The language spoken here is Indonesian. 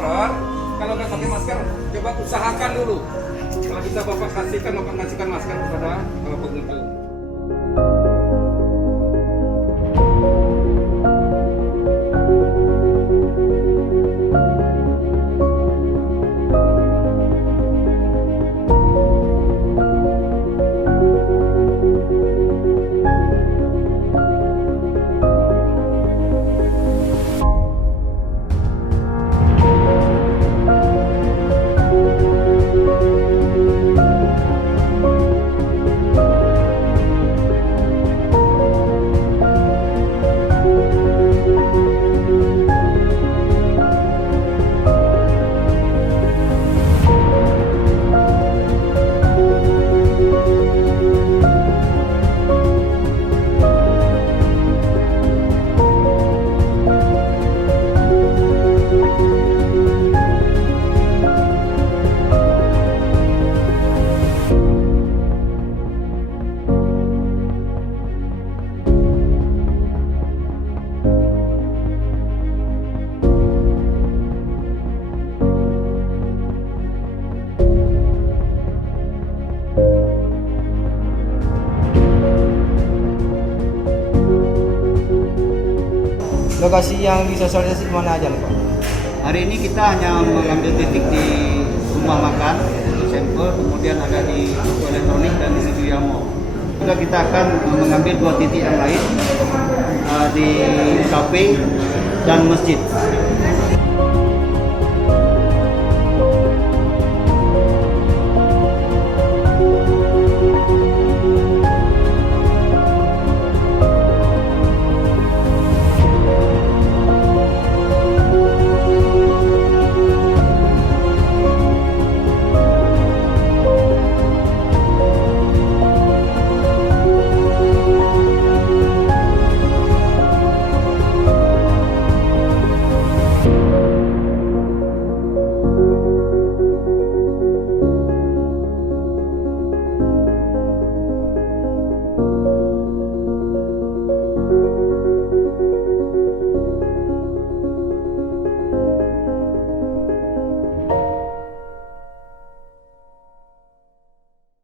masker. Kalau nggak pakai masker, coba usahakan dulu. Kalau bisa Bapak kasihkan masker kepada pengunjung. Lokasi yang disosialisasi di mana aja nih Pak? Hari ini kita hanya mengambil titik di rumah makan untuk sampel, kemudian ada di toko elektronik dan di Studio Mall. Juga kita akan mengambil 2 titik yang lain di kafe dan masjid.